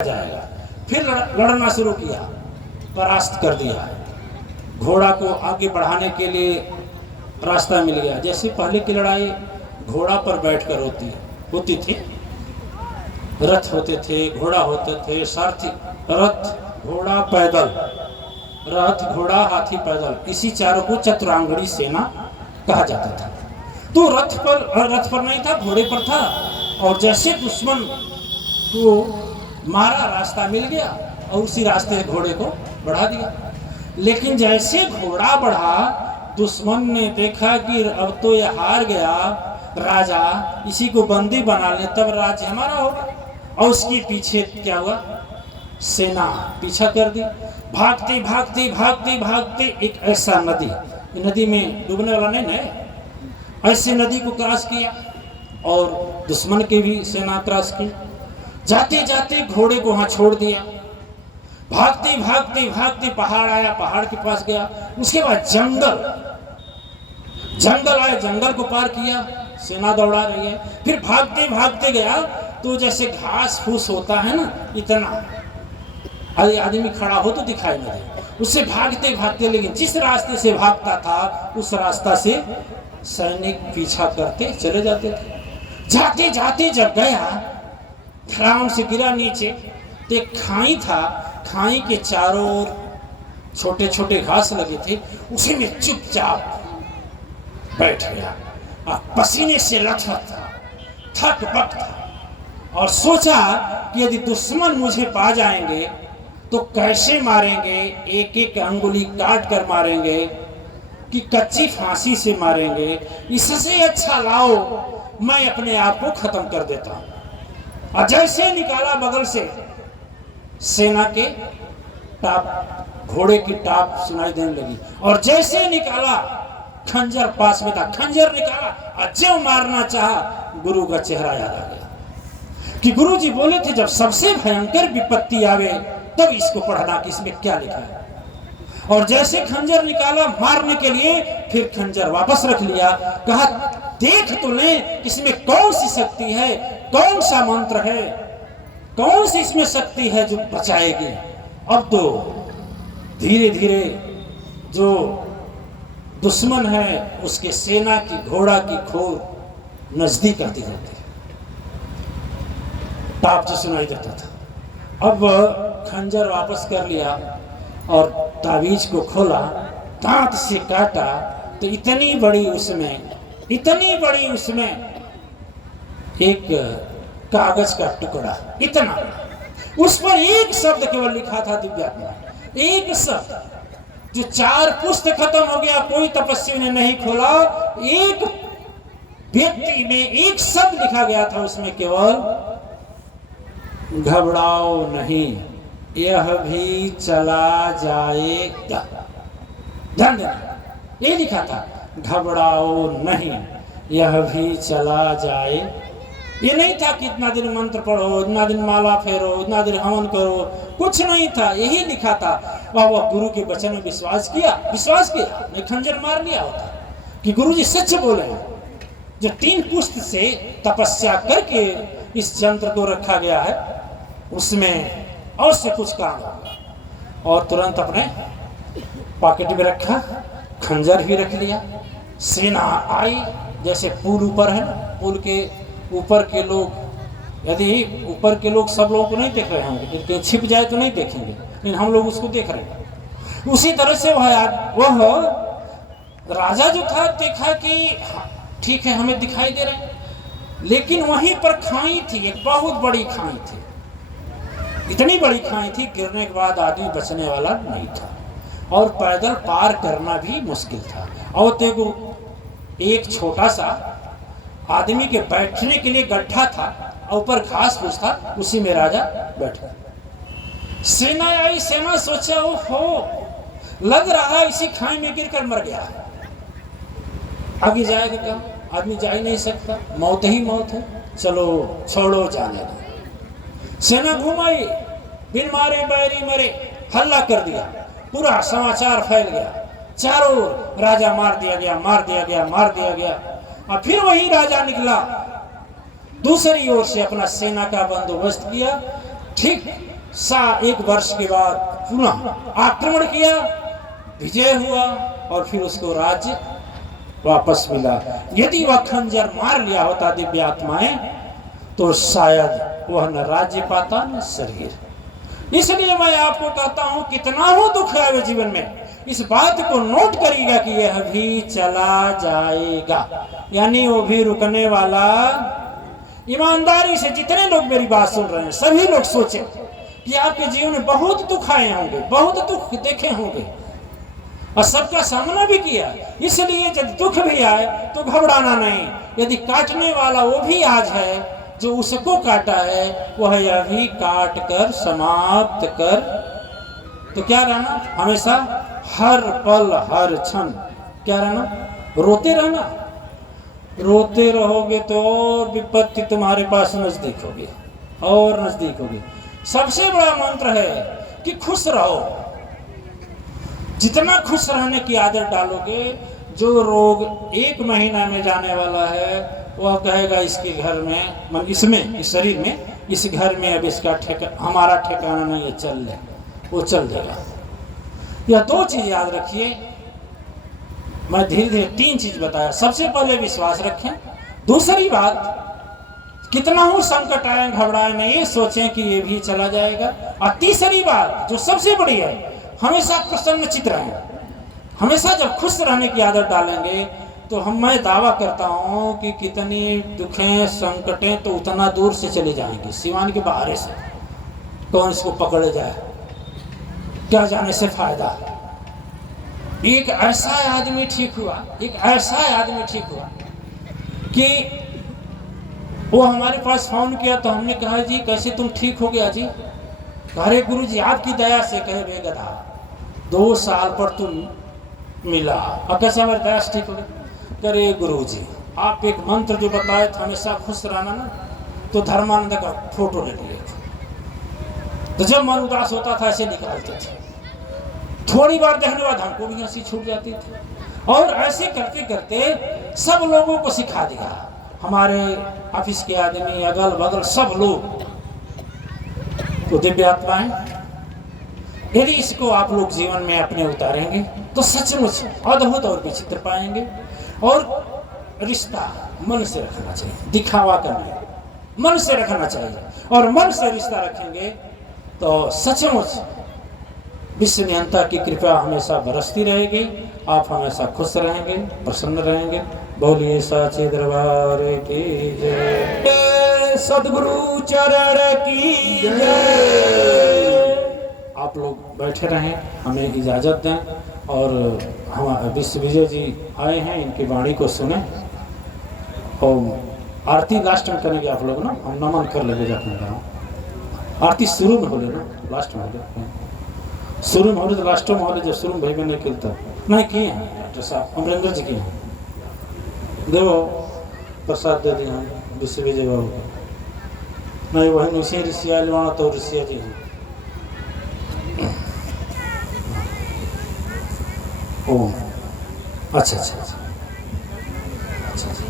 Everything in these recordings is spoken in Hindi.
जाएगा। फिर लड़ना शुरू किया, परास्त कर दिया। घोड़ा को आगे बढ़ाने के लिए रास्ता मिल गया। जैसे पहले की लड़ाई घोड़ा पर बैठकर होती थी, रथ होते थे, घोड़ा होते थे, सारथी, रथ घोड़ा पैदल, रथ घोड़ा हाथी पैदल, इसी चारों को चतुरांगणी सेना कहा जाता था। तो रथ पर नहीं था, घोड़े पर था। और जैसे दुश्मन को मारा, रास्ता मिल गया और उसी रास्ते घोड़े को बढ़ा दिया। लेकिन जैसे घोड़ा बढ़ा, दुश्मन ने देखा कि अब तो ये हार गया राजा, इसी को बंदी बना ले, तब राज्य हमारा होगा। और उसके पीछे क्या हुआ, सेना पीछा कर दी। भागते भागते भागते भागते एक ऐसा नदी में डूबने वाला नहीं है, ऐसे नदी को क्रॉस किया और दुश्मन के भी सेना क्रॉस की। जाते जाते घोड़े को वहां छोड़ दिया। भागते भागते भागते पहाड़ आया, पहाड़ के पास गया। उसके बाद जंगल आया, जंगल को पार किया, सेना दौड़ा रही है। फिर भागते भागते गया तो जैसे घास फूस होता है ना, इतना आदमी खड़ा हो तो दिखाई नहीं दे, उससे भागते भागते, लेकिन जिस रास्ते से भागता था उस रास्ता से सैनिक पीछा करते चले जाते थे। जाते जाते जब गया, धड़ाम से गिरा नीचे, तो एक खाई था, खाई के चारों ओर छोटे छोटे घास लगे थे, उसी में चुपचाप बैठ गया। पसीने से लथपथ था, थक बक था, और सोचा कि यदि दुश्मन मुझे पा जाएंगे तो कैसे मारेंगे, एक एक अंगुली काट कर मारेंगे कि कच्ची फांसी से मारेंगे। इससे अच्छा लाओ मैं अपने आप को खत्म कर देता हूं। और जैसे निकाला, बगल से सेना के टाप, घोड़े की टाप सुनाई देने लगी, और जैसे निकाला, खंजर पास में था, खंजर निकाला और जो मारना चाहा, गुरु का चेहरा याद आ गया कि गुरु जी बोले थे जब सबसे भयंकर विपत्ति आवे तब इसको पढ़ना कि इसमें क्या लिखा है। और जैसे खंजर निकाला मारने के लिए, फिर खंजर वापस रख लिया। कहा देख तो ले इसमें कौन सी शक्ति है, कौन सा मंत्र है, कौन सी इसमें शक्ति है जो बचाएगी। अब तो धीरे धीरे जो दुश्मन है उसके सेना की, घोड़ा की खोर नजदीक आती जाती है, टाप जो सुनाई देता था। अब खंजर वापस कर लिया और ताबीज को खोला, दांत से काटा तो इतनी बड़ी उसमें एक कागज का टुकड़ा, इतना, उस पर एक शब्द केवल लिखा था, दिव्यात्मा, एक शब्द, जो 4 पुस्त खत्म हो गया, कोई तपस्वी ने नहीं खोला, एक व्यक्ति में एक शब्द लिखा गया था उसमें केवल, घबराओ नहीं, यह भी चला जाएगा। ध्यान देना, ये लिखा था, घबराओ नहीं, यह भी चला जाए। ये नहीं था कि इतना दिन मंत्र पढ़ो, इतना दिन माला फेरो, इतना दिन हवन करो, कुछ नहीं था, यही लिखा था। वह गुरु के वचन में विश्वास किया, नहीं खंजर मार लिया होता कि गुरु जी सच बोले हैं। जो 3 पुस्त से तपस्या करके इस यंत्र को रखा गया है, उसमें और से कुछ काम होगा। और तुरंत अपने पॉकेट में रखा, खंजर भी रख लिया। सेना आई, जैसे पुल ऊपर है ना, पुल के ऊपर के लोग, यदि ऊपर के लोग सब लोगों को नहीं देख रहे होंगे, क्योंकि छिप जाए तो नहीं देखेंगे, लेकिन हम लोग उसको देख रहे हैं। उसी तरह से वह राजा जो था, देखा कि ठीक है हमें दिखाई दे रहे हैं, लेकिन वहीं पर खाई थी, एक बहुत बड़ी खाई थी, इतनी बड़ी खाई थी, गिरने के बाद आदमी बचने वाला नहीं था, और पैदल पार करना भी मुश्किल था। और देखो एक छोटा सा आदमी के बैठने के लिए गड्ढा था, और ऊपर घास फूस था, उसी में राजा बैठा। सेना आई, सेना सोचा ओहो, लग रहा इसी खाई में गिरकर मर गया, आगे जाएगा क्या, आदमी जा ही नहीं सकता, मौत ही मौत है, चलो छोड़ो जाने दो। सेना घुमाई, बिन मारे बैरी मरे, हल्ला कर दिया, पूरा समाचार फैल गया, चारों राजा मार दिया गया। और फिर वही राजा निकला, दूसरी ओर से अपना सेना का बंदोबस्त किया। ठीक एक वर्ष के बाद पुनः आक्रमण किया, विजय हुआ और फिर उसको राज्य वापस मिला। यदि वह खंजर मार लिया होता दिव्य आत्माएं तो शायद वह न राज्य पाता न शरीर। इसलिए मैं आपको कहता हूं कितना हो दुख है जीवन में, इस बात को नोट करिएगा कि यह भी चला जाएगा, यानी वो भी रुकने वाला। ईमानदारी से जितने लोग मेरी बात सुन रहे हैं सभी लोग सोचें कि आपके जीवन में बहुत दुख आए होंगे, बहुत दुख देखे होंगे और सबका सामना भी किया। इसलिए जब दुख भी आए तो घबराना नहीं। यदि काटने वाला वो भी आज है जो उसको काटा है, वह यह भी काट कर समाप्त कर, तो क्या रहना हमेशा हर पल हर क्षण क्या रहना, रोते रहना। रोते रहोगे तो और विपत्ति तुम्हारे पास नजदीक होगी और नजदीक होगी। सबसे बड़ा मंत्र है कि खुश रहो। जितना खुश रहने की आदत डालोगे, जो रोग 1 महीना में जाने वाला है वह कहेगा इसके घर में, इसमें, इस शरीर में, इस घर में अब इसका हमारा ठिकाना नहीं है, चल ले, वो चल जाएगा। यह 2 चीज याद रखिए। मैं धीरे धीरे 3 चीज बताया। सबसे पहले विश्वास रखें। दूसरी बात, कितना हो संकट आए घबराए में ये सोचें कि ये भी चला जाएगा। और तीसरी बात जो सबसे बड़ी है, हमेशा प्रसन्नचित्त रहें। हमेशा जब खुश रहने की आदत डालेंगे तो मैं दावा करता हूं कि कितनी दुखें संकटें तो उतना दूर से चले जाएंगे, सिवान के बाहर से। कौन इसको पकड़े जाए, क्या जाने से फायदा। एक ऐसा आदमी ठीक हुआ, एक ऐसा आदमी ठीक हुआ कि वो हमारे पास फोन किया तो हमने कहा जी कैसे तुम ठीक हो गया जी? अरे गुरु जी आपकी दया से। कहे बेगधा 2 साल पर तुम मिला और कैसे हमारे दया से ठीक हो गया? करे गुरु जी आप एक मंत्र जो बताए थे हमेशा खुश रहना ना, तो धर्मानंद का फोटो ले लिए थे। तो जब मन उदास होता था ऐसे निकालते थे, थोड़ी बार देखने बाद हमको भी हंसी छूट जाती थी। और ऐसे करते करते सब लोगों को सिखा दिया। हमारे ऑफिस के आदमी, अगल बगल सब लोग, तो दिव्य आत्माएं। यदि इसको आप लोग जीवन में अपने उतारेंगे तो सचमुच अद्भुत और विचित्र पाएंगे। और रिश्ता मन से रखना चाहिए, दिखावा करना मन से रखना चाहिए। और मन से रिश्ता रखेंगे तो सचमुच विश्व नियंता की कृपा हमेशा बरसती रहेगी। आप हमेशा खुश रहेंगे, प्रसन्न रहेंगे। बोलिए साचे दरबार की जय, सद्गुरु चरण की जय। आप लोग बैठे रहें, हमें इजाज़त दें। और हम विश्व विजय जी आए हैं, इनकी वाणी को सुने। और आरती लास्ट में करेंगे आप लोग ना, हम नमन कर लेंगे जाकर। आरती शुरू में हो लेना, लास्ट में हो ले, शुरू में हो ले तो लास्ट में हो ले। जब शुरू में भाई में नहीं किया नहीं किए हैं डॉक्टर साहब अमरेंद्र जी किए हैं। देवो प्रसाद दे दिया विश्व विजय बाबू को। नहीं वही ऋषि ऋषिया लवाना तो ऋषिया जी हैं। ओम अच्छा अच्छा अच्छा अच्छा अच्छा।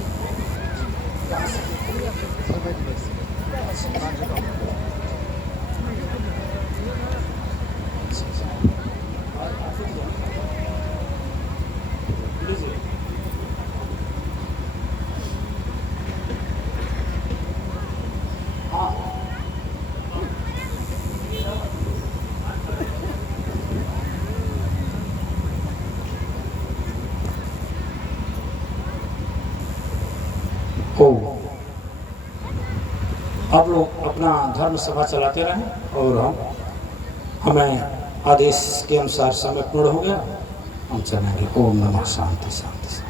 आप लोग अपना धर्म सभा चलाते रहें और हमें आदेश के अनुसार समय पूर्ण हो गया, हम चलेंगे। ओम नमः शांति शांति।